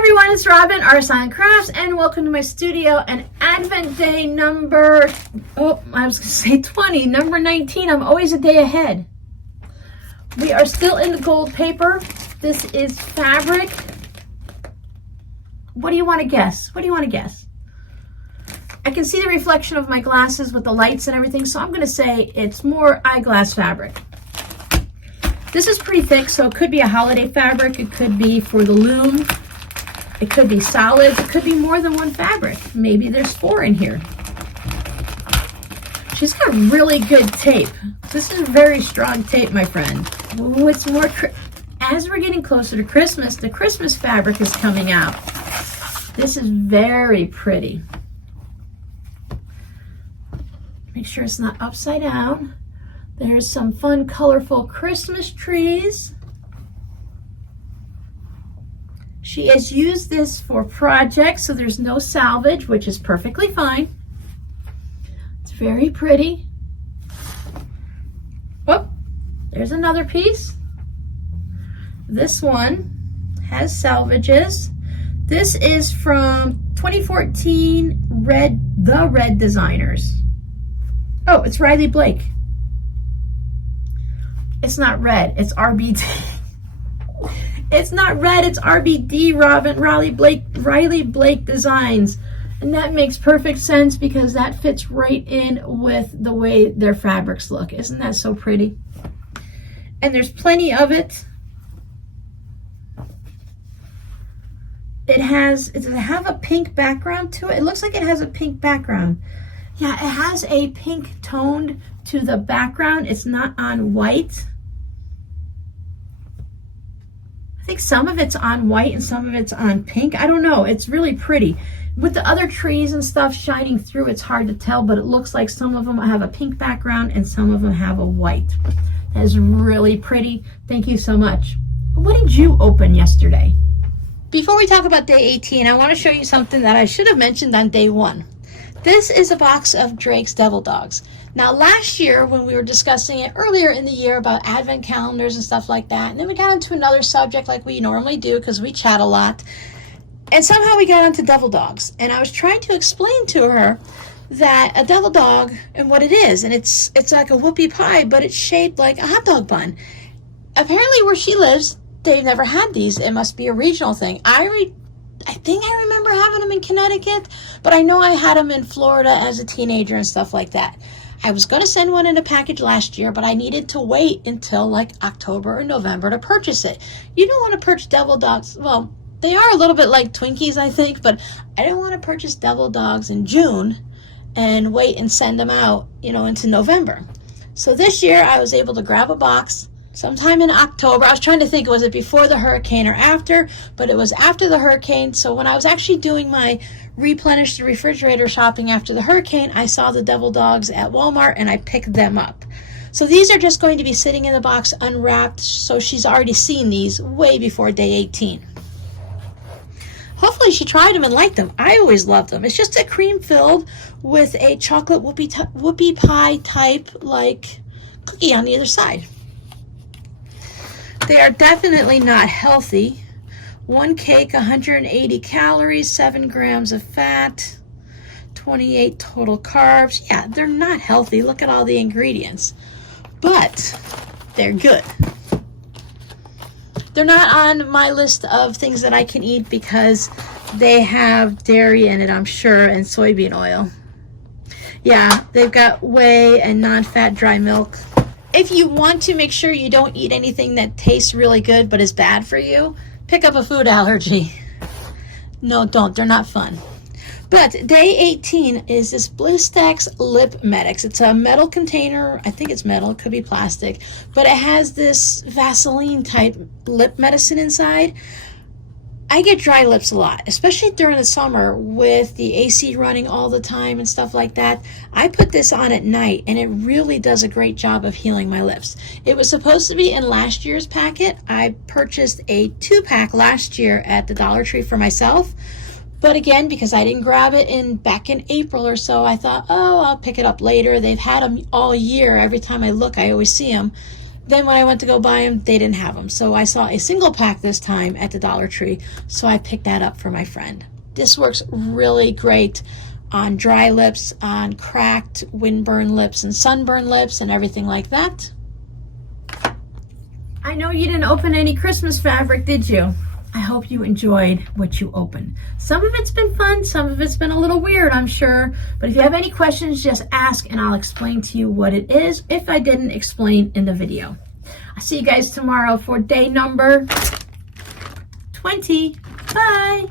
everyone, it's Robin, Artisan and Crafts, and welcome to my studio and Advent Day number, I was going to say 20, number 19. I'm always a day ahead. We are still in the gold paper. This is fabric. What do you want to guess? What do you want to guess? I can see the reflection of my glasses with the lights and everything, so I'm going to say it's more eyeglass fabric. This is pretty thick, so it could be a holiday fabric. It could be for the loom. It could be solids. It could be more than one fabric. Maybe there's 4 in here. She's got really good tape. This is very strong tape, my friend. Ooh, it's more, as we're getting closer to Christmas, the Christmas fabric is coming out. This is very pretty. Make sure it's not upside down. There's some fun, colorful Christmas trees. She has used this for projects, so there's no salvage, which is perfectly fine. It's very pretty. Oh, there's another piece. This one has salvages. This is from 2014 The Red Designers. Oh, it's Riley Blake. It's not red, it's RBD. It's not red, it's RBD, Robin. Riley Blake Designs. And that makes perfect sense because that fits right in with the way their fabrics look. Isn't that so pretty? And there's plenty of it. Does it have a pink background to it? It looks like it has a pink background. Yeah, it has a pink toned to the background. It's not on white. I think some of it's on white and some of it's on pink. I don't know. It's really pretty. With the other trees and stuff shining through, it's hard to tell, but it looks like some of them have a pink background and some of them have a white. That is really pretty. Thank you so much. What did you open yesterday? Before we talk about day 18, I want to show you something that I should have mentioned on day 1. This is a box of Drake's Devil Dogs. Now, last year, when we were discussing it earlier in the year about advent calendars and stuff like that, and then we got into another subject like we normally do because we chat a lot, and somehow we got onto devil dogs. And I was trying to explain to her that a devil dog and what it is, and it's like a whoopie pie, but it's shaped like a hot dog bun. Apparently, where she lives, they've never had these. It must be a regional thing. I think I remember having them in Connecticut, but I know I had them in Florida as a teenager and stuff like that. I was going to send one in a package last year, but I needed to wait until like October or November to purchase it. You don't want to purchase devil dogs. Well, they are a little bit like Twinkies, I think, but I don't want to purchase devil dogs in June and wait and send them out, into November. So this year I was able to grab a box sometime in October. I was trying to think, was it before the hurricane or after? But it was after the hurricane. So when I was actually doing my replenish the refrigerator shopping after the hurricane, I saw the devil dogs at Walmart and I picked them up. So these are just going to be sitting in the box unwrapped. So she's already seen these way before day 18. Hopefully she tried them and liked them. I always loved them. It's just a cream filled with a chocolate whoopie pie type like cookie on the other side. They are definitely not healthy. One cake, 180 calories, 7 grams of fat, 28 total carbs. Yeah, they're not healthy. Look at all the ingredients. But they're good. They're not on my list of things that I can eat because they have dairy in it, I'm sure, and soybean oil. Yeah, they've got whey and non-fat dry milk. If you want to make sure you don't eat anything that tastes really good but is bad for you, pick up a food allergy. No, don't. They're not fun. But day 18 is this Blistex Lip Medics. It's a metal container. I think it's metal. It could be plastic. But it has this Vaseline type lip medicine inside. I get dry lips a lot, especially during the summer with the AC running all the time and stuff like that. I put this on at night and it really does a great job of healing my lips. It was supposed to be in last year's packet. I purchased a 2-pack last year at the Dollar Tree for myself. But again, because I didn't grab it back in April or so, I thought, oh, I'll pick it up later. They've had them all year. Every time I look, I always see them. then when I went to go buy them, they didn't have them. So I saw a single pack this time at the Dollar Tree, so I picked that up for my friend. This works really great on dry lips, on cracked, windburn lips, and sunburn lips, and everything like that. I know you didn't open any Christmas fabric, did you? I hope you enjoyed what you opened. Some of it's been fun, some of it's been a little weird, I'm sure. But if you have any questions, just ask and I'll explain to you what it is if I didn't explain in the video. I'll see you guys tomorrow for day number 20. Bye.